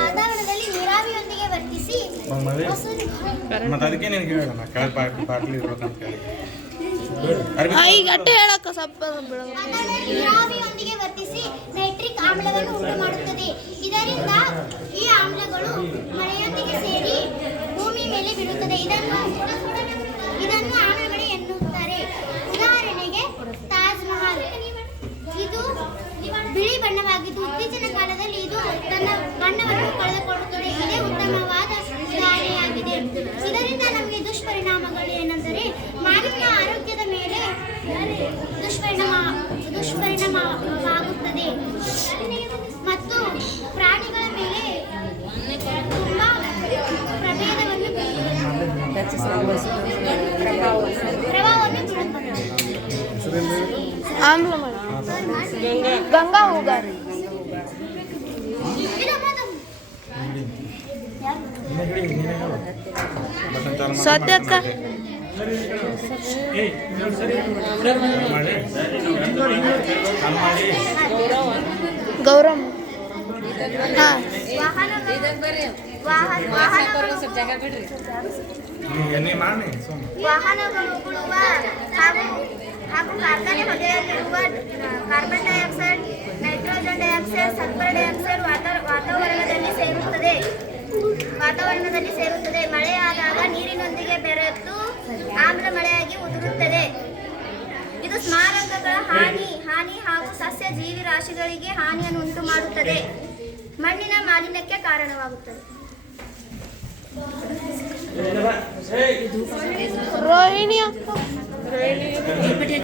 ವಾತಾವರಣದಲ್ಲಿ ನೀರಾವಿಯೊಂದಿಗೆ ವರ್ತಿಸಿ ಅದಕ್ಕೆ ನಿನಗೆ ಹೇಳೋಣ ಪಾಟ್ಲಿ ಇರ್ಬೇಕಂತ ಹೇಳಿ ಈಗ ಅಟ್ಟೆ ಹೇಳಕ್ಕ ಸ್ವಲ್ಪ ನೀರಾವಿಯೊಂದಿಗೆ ವರ್ತಿಸಿ ನೈಟ್ರಿಕ್ ಆಮ್ಲವನ್ನು ಉಂಟು ಮಾಡುತ್ತದೆ. ಇದರಿಂದ ಈ ಆಮ್ಲಗಳು ಮಳೆಯೊಂದಿಗೆ ಸೇರಿ ಭೂಮಿ ಮೇಲೆ ಬೀಳುತ್ತದೆ. ಇದನ್ನು ಆಮ್ಲಮಳೆ ಎನ್ನುತ್ತಾರೆ. ಉದಾಹರಣೆಗೆ ತಾಜ್ ಮಹಲ್, ಇದು ಬಿಳಿ ಬಣ್ಣವಾಗಿದ್ದು ಇತ್ತೀಚಿನ ಕಾಲದಲ್ಲಿ ಇದು ತನ್ನ ಬಣ್ಣವನ್ನು ಕಳೆದುಕೊಳ್ಳುತ್ತದೆ. ಇದೇ ಉತ್ತಮವಾದ ಉದಾಹರಣೆಯಾಗಿದೆ. ಇದರಿಂದ ನಮಗೆ ದುಷ್ಪರಿಣಾಮಗಳು ಏನೆಂದರೆ ಮಾನವನ ಆರೋಗ್ಯದ ಮೇಲೆ ದುಷ್ಪರಿಣಾಮವಾಗುತ್ತದೆ ಮತ್ತು ಪ್ರಾಣಿಗಳ ಮೇಲೆ ತುಂಬಾ ಪ್ರಭೇದವನ್ನು ಪ್ರಭಾವವನ್ನು ಆಮ್ಲಮಳೆ ಗಂಗಾ ಹೋಗಾರಿ ಸದ್ಯಕ್ಕ ಗೌರಮ್ಮ ವಾಹನಗಳು ಉಗುಳುವ ಹಾಗೂ ಕಾರ್ಖಾನೆ ಹೊಗೆಯಲ್ಲಿರುವ carbon dioxide, nitrogen dioxide, sulphur dioxide ವಾತಾವರಣದಲ್ಲಿ ಸೇರುತ್ತದೆ. ಮಳೆಯಾದಾಗ ನೀರಿನೊಂದಿಗೆ ಬೆರೆತು ಆಮ್ಲ ಮಳೆಯಾಗಿ ಉದುರುತ್ತದೆ. ಇದು ಸ್ಮಾರಕಗಳ ಹಾನಿ ಹಾಗೂ ಸಸ್ಯ ಜೀವಿ ರಾಶಿಗಳಿಗೆ ಹಾನಿಯನ್ನು ಉಂಟು ಮಾಡುತ್ತದೆ. ಮಣ್ಣಿನ ಮಾಲಿನ್ಯಕ್ಕೆ ಕಾರಣವಾಗುತ್ತದೆ. ರೋಹಿಣಿ ಅಕ್ಕ